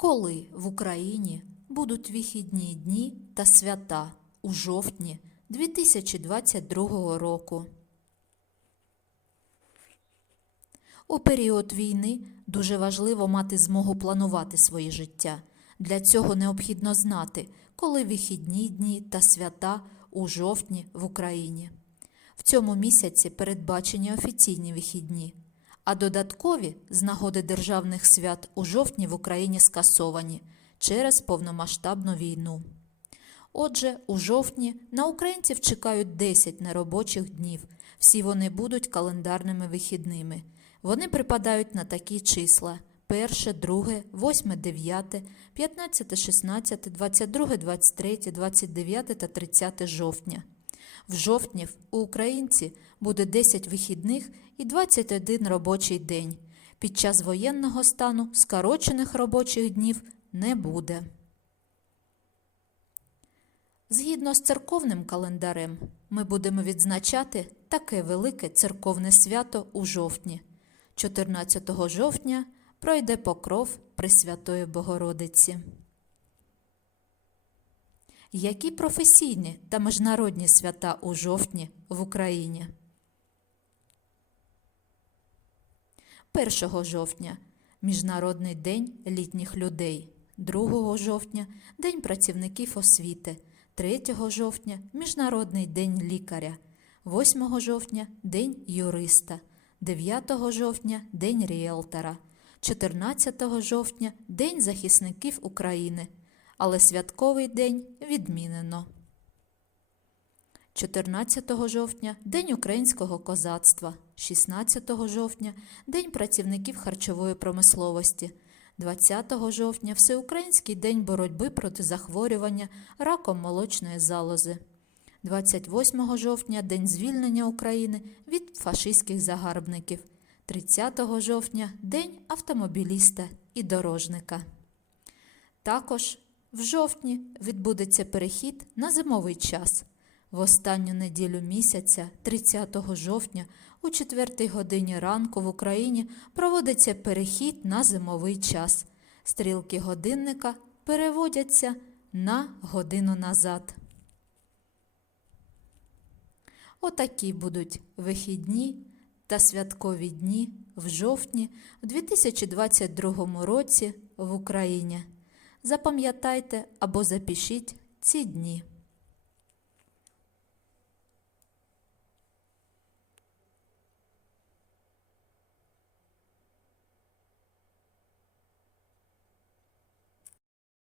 Коли в Україні будуть вихідні дні та свята у жовтні 2022 року? У період війни дуже важливо мати змогу планувати своє життя. Для цього необхідно знати, коли вихідні дні та свята у жовтні в Україні. В цьому місяці передбачені офіційні вихідні, а додаткові з нагоди державних свят у жовтні в Україні скасовані через повномасштабну війну. Отже, у жовтні на українців чекають 10 неробочих днів. Всі вони будуть календарними вихідними. Вони припадають на такі числа: 1, 2, 8, 9, 15, 16, 22, 23, 29 та 30 жовтня. В жовтні у українці буде 10 вихідних і 21 робочий день. Під час воєнного стану скорочених робочих днів не буде. Згідно з церковним календарем, ми будемо відзначати таке велике церковне свято у жовтні. 14 жовтня пройде покров Пресвятої Богородиці. Які професійні та міжнародні свята у жовтні в Україні? 1 жовтня Міжнародний день літніх людей. 2 жовтня День працівників освіти. 3 жовтня Міжнародний день лікаря. 8 жовтня День юриста. 9 жовтня День ріелтора. 14 жовтня День захисників України. Але святковий день відмінено. 14 жовтня День українського козацтва, 16 жовтня День працівників харчової промисловості, 20 жовтня Всеукраїнський день боротьби проти захворювання раком молочної залози, 28 жовтня День звільнення України від фашистських загарбників, 30 жовтня День автомобіліста і дорожника. Також в жовтні відбудеться перехід на зимовий час. В останню неділю місяця, 30 жовтня, у 4 годині ранку в Україні проводиться перехід на зимовий час. Стрілки годинника переводяться на годину назад. Отакі будуть вихідні та святкові дні в жовтні в 2022 році в Україні. Запам'ятайте або запишіть ці дні.